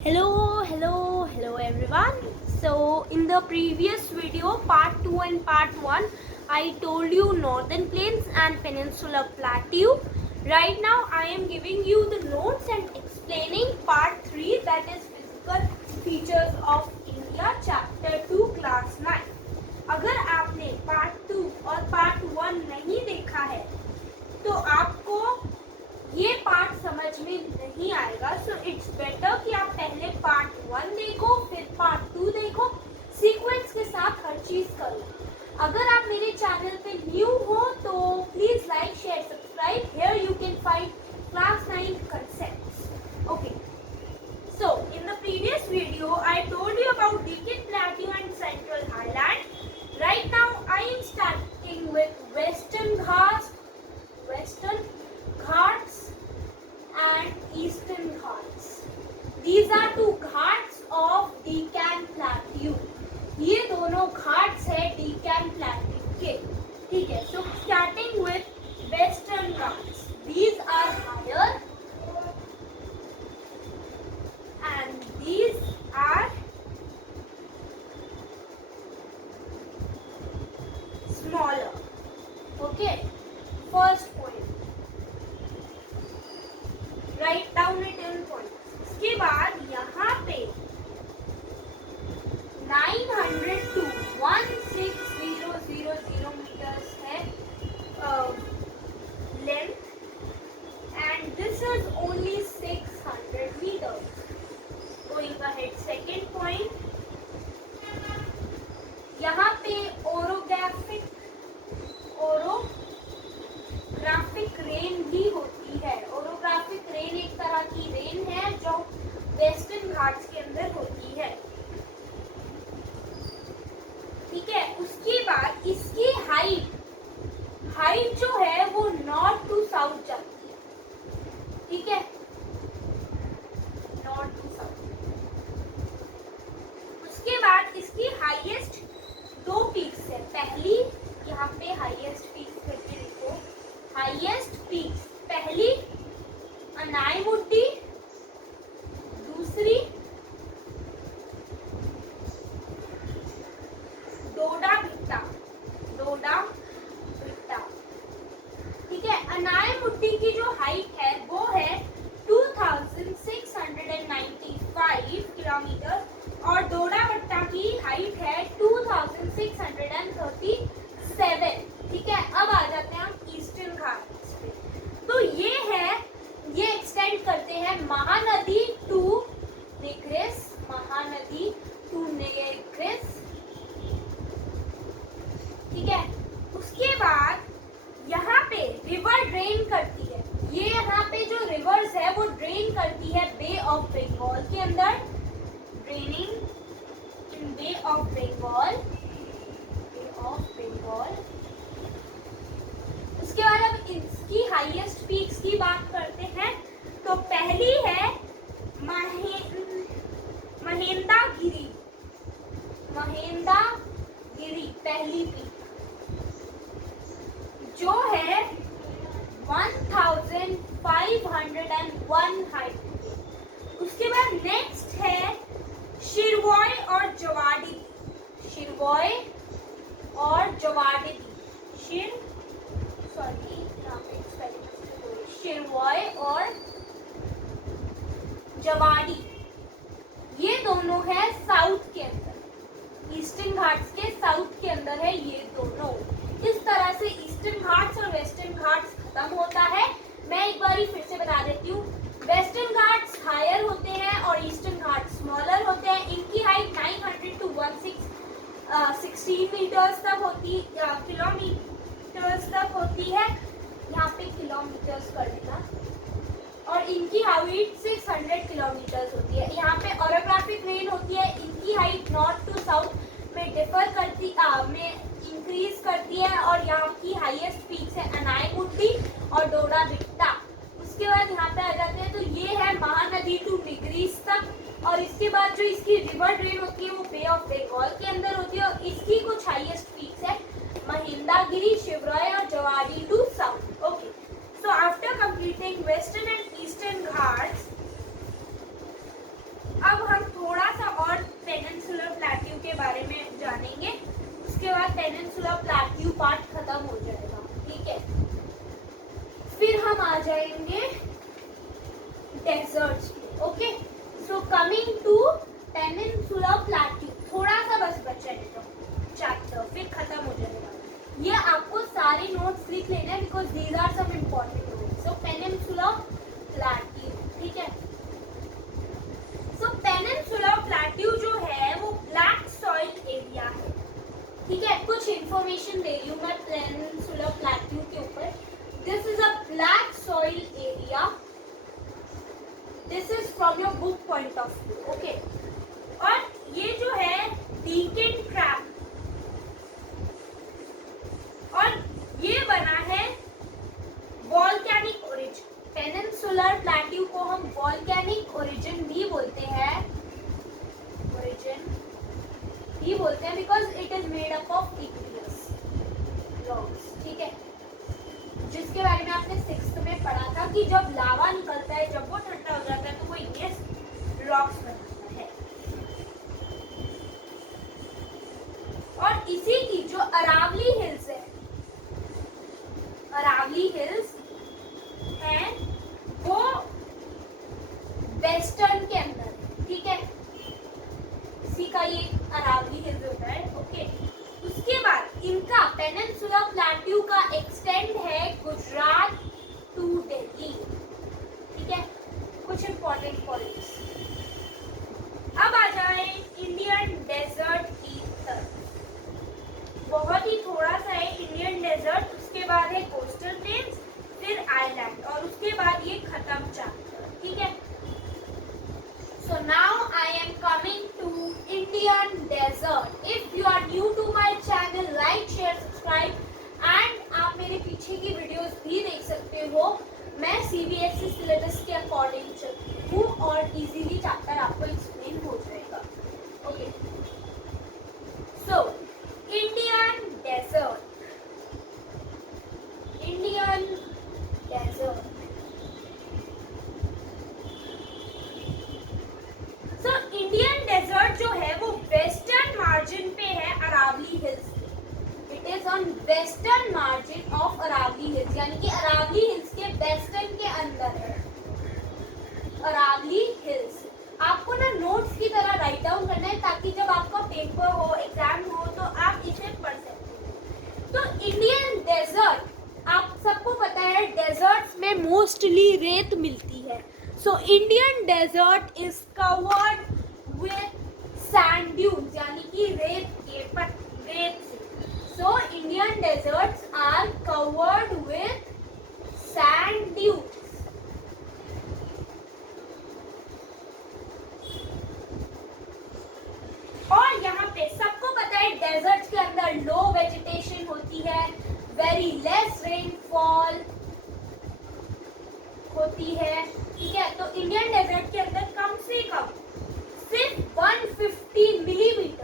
Hello everyone. So in the previous video, part 2 and part 1, I told you Northern Plains and Peninsular Plateau. Right now I am giving you the notes and explaining part 3, that is Physical Features of India, chapter 2, class 9. अगर आपने part 2 और part 1 नहीं देखा है तो आपको ये part समझ में नहीं आएगा. सो इट्स बेटर कि आप पहले पार्ट 1 देखो, फिर पार्ट 2 देखो, सीक्वेंस के साथ हर चीज करो. अगर आप मेरे चैनल पे न्यू हो तो please like, share, subscribe. Here you can find class 9 concepts. Okay. So in the previous video I told you about Deccan Plateau and Central Highland. Right now I am starting with Western Ghats and Eastern Ghats. These are two ghats of Deccan Plateau. ये दोनों घाट्स है Deccan Plateau के. ठीक है. So starting with Western Ghats. These are higher and these are smaller. Okay. First point. Write down it in points. इसके बाद यहाँ पे 900 to 1600 मीटर्स है length and this is only 600 metres. Going ahead, second point. यहाँ पे orographic rain भी होती है. ओरोग्राफिक रेन एक तरह की रेन है जो वेस्टर्न घाट्स के अंदर होती है. ठीक है. उसके बाद इसकी हाइट जो है वो नॉर्थ टू साउथ जाती है. ठीक है, नॉर्थ टू साउथ. उसके बाद इसकी हाईएस्ट दो पीक्स है. पहली यहाँ पे हाईएस्ट पीक्स करके देखो. हाईएस्ट पीक्स, पहली अनायमुड्डी, दूसरी डोडा भिट्टा. ठीक है. अनायमुड्डी की जो हाइट है वो है 2695 किलोमीटर और डोडा भट्टा की हाइट है 2637. ठीक है. अब आ जाते हैं हम ईस्टर्न घाट्स पे. तो ये एक्सटेंड करते हैं महानदी टू निग्रिस. ठीक है. उसके बाद यहाँ पे रिवर ड्रेन करती है. ये यहाँ पे जो रिवर्स है वो ड्रेन करती है बे ऑफ बंगाल के अंदर. Draining in bay of Bengal. उसके बाद अब इसकी हाईएस्ट पीक्स की बात करते हैं. तो पहली है महेंद्रगिरी. पहली पीक जो है 1501 हाइट. उसके बाद नेक्स्ट है शिरवॉय और जवाड़ी. शिरवॉय और जवाड़ी. ये दोनों है साउथ के अंदर, ईस्टर्न घाट्स के साउथ के अंदर है ये दोनों. इस तरह से ईस्टर्न घाट्स और वेस्टर्न घाट्स खत्म होता है. मैं एक बार फिर से बता देती हूँ. वेस्टर्न घाट्स हायर होते हैं और ईस्टर्न घाट्स स्मॉलर होते हैं. इनकी हाइट 900 to 16 मीटर्स तक होती, किलोमीटर्स तक होती है. यहाँ पे किलोमीटर्स कर देना. और इनकी हाइट 600 किलोमीटर्स होती है. यहाँ पे ओरोग्राफिक रेन होती है. इनकी हाइट नॉर्थ टू साउथ में डिफर करती में इंक्रीज करती है. और यहाँ की हाईएस्ट पीक्स है अनायमुड्डी और डोडा भिट्टा. उसके बाद यहाँ पे आ जाते हैं. तो ये है महानदी टू निग्रिस तक. और इसके बाद जो इसकी रिवर ड्रेन होती है वो बे ऑफ बंगाल के अंदर होती है. और इसकी कुछ हाईएस्ट पीक्स है महेंद्रगिरी, शिवराय और Javadi to south. Okay. So after completing Western and Eastern Ghats, अब पेनिनसुला प्लेट्यू पार्ट खत्म हो जाएगा, ठीक है। फिर हम आ जाएंगे डेजर्ट्स पे, okay. So coming to peninsula plateau, थोड़ा सा बस बचा है तो चैप्टर, फिर खत्म हो जाएगा। ये आपको सारे नोट्स लिख लेना है because these are some important notes. So peninsula plateau, ठीक है। सो पेनिनसुला प्लेट्यू जो है वो ब्लैक सॉइल एरिया है, ठीक है। कुछ इंफॉर्मेशन दे रही हूँ मैं पेनिनसुला प्लेट्यू के ऊपर। This is a black soil area, this is from your book point of view, okay. और ये जो है डीकेन ट्रैप, और ये बना है वॉल्केनिक ओरिजिन। पेनिनसुलर प्लेट्यू को हम वॉल्केनिक ओरिजिन भी बोलते हैं, ओरिजिन भी बोलते हैं because it is made up of igneous rocks, ठीक है। जिसके बारे में आपने 6th में पढ़ा था कि जब लावा निकलता है, जब वो ठंडा हो जाता है तो वो इग्नियस रॉक्स बनाता है। और इसी की जो अरावली हिल्स है, अरावली हिल्स है वो वेस्टर्न के अंदर है, ठीक है। इसी का ये अरावली हिल्स होता है, ओके। उसके बाद इनका पेनिनसुला प्लेट्यू का एक्सटेंड है गुजरात टू दिल्ली, ठीक है। कुछ इंपॉर्टेंट पॉइंट्स। अब आ जाए इंडियन डेजर्ट की तरफ। बहुत ही थोड़ा सा है इंडियन डेजर्ट, उसके बाद है कोस्टल प्लेन्स, फिर आइलैंड, और उसके बाद ये खत्म चैप्टर, ठीक है। So now I am coming to Indian desert. If you are new to my channel, like share subscribe, and आप मेरे पीछे की वीडियोस भी देख सकते हो। मैं सीबीएसई सिलेबस के अकॉर्डिंग चलती हूँ और इजीली चैप्टर आपको एक्सप्लेन हो जाएगा, okay. So Indian desert, Indian desert. So Indian desert जो है वो वेस्टर्न मार्जिन पे है Aravalli hills. It is on western margin of Aravalli hills, यानी कि अरावली हिल्स के वेस्टर्न के अंदर है अरावली हिल्स। आपको ना नोट्स की तरह राइट डाउन करना है ताकि जब आपका पेपर हो, एग्जाम हो, तो आप इसे पढ़ सकते हो। तो इंडियन डेजर्ट, आप सबको पता है डेजर्ट्स में मोस्टली रेत मिलती है। So Indian desert is covered with sand dunes, यानी कि रेत से। So Indian deserts are covered with sand dunes. और यहाँ पे सबको पता है डेजर्ट के अंदर लो वेजिटेशन होती है, वेरी लेस रेनफॉल होती है, ठीक है। तो इंडियन डेजर्ट के अंदर कम से कम सिर्फ 150 मिलीमीटर